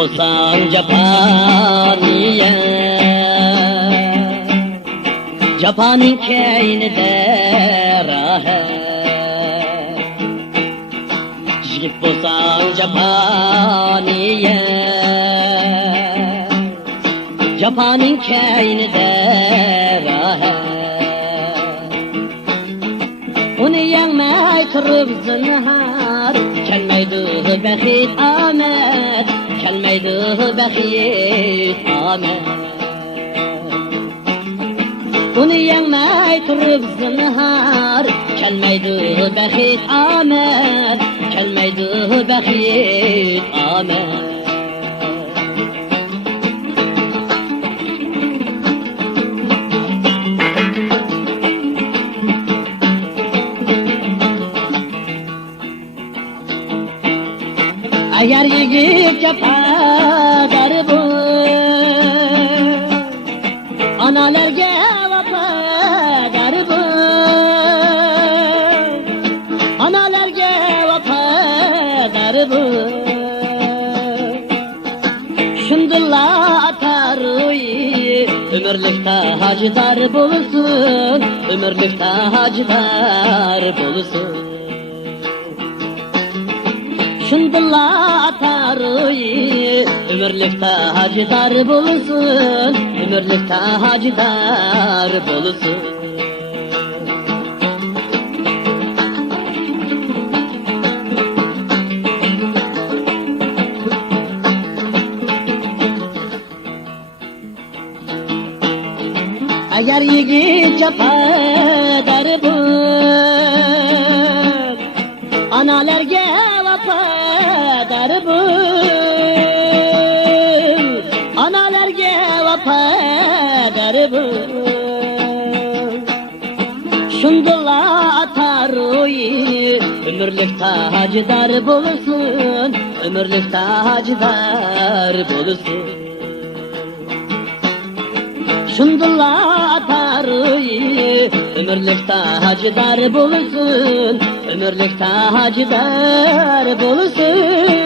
bolsan japaniye, japanin keynide rahat. Yigit bolsan japaniye, japanin keynide rahat. Uni yangmay turib zinhar, kelmaydi baxit omad, kelmaydi baxit omad. Uni yangmay turib zinhar, kelmaydi baxit omad, kelmaydi baxit omad. Eğer yigit yapar bu, analarga vafodor bu, analarga vafodor bu. Shundilla atar ömürlük tajdor bulsun, ömürlük tajdor bulsun. Shundilla atar ömürlük tajdor bulsun, ömürlük tajdor bulsun. Eğer yigit vafodor bu, analarga vafodor bu, analarga vafodor bu. Shundilla atar ömürlük tajdor bulsun, ömürlük tajdor bulsun. Shundilla atar ömürlük tajdor bulsun, ömürlük tajdor bulsun.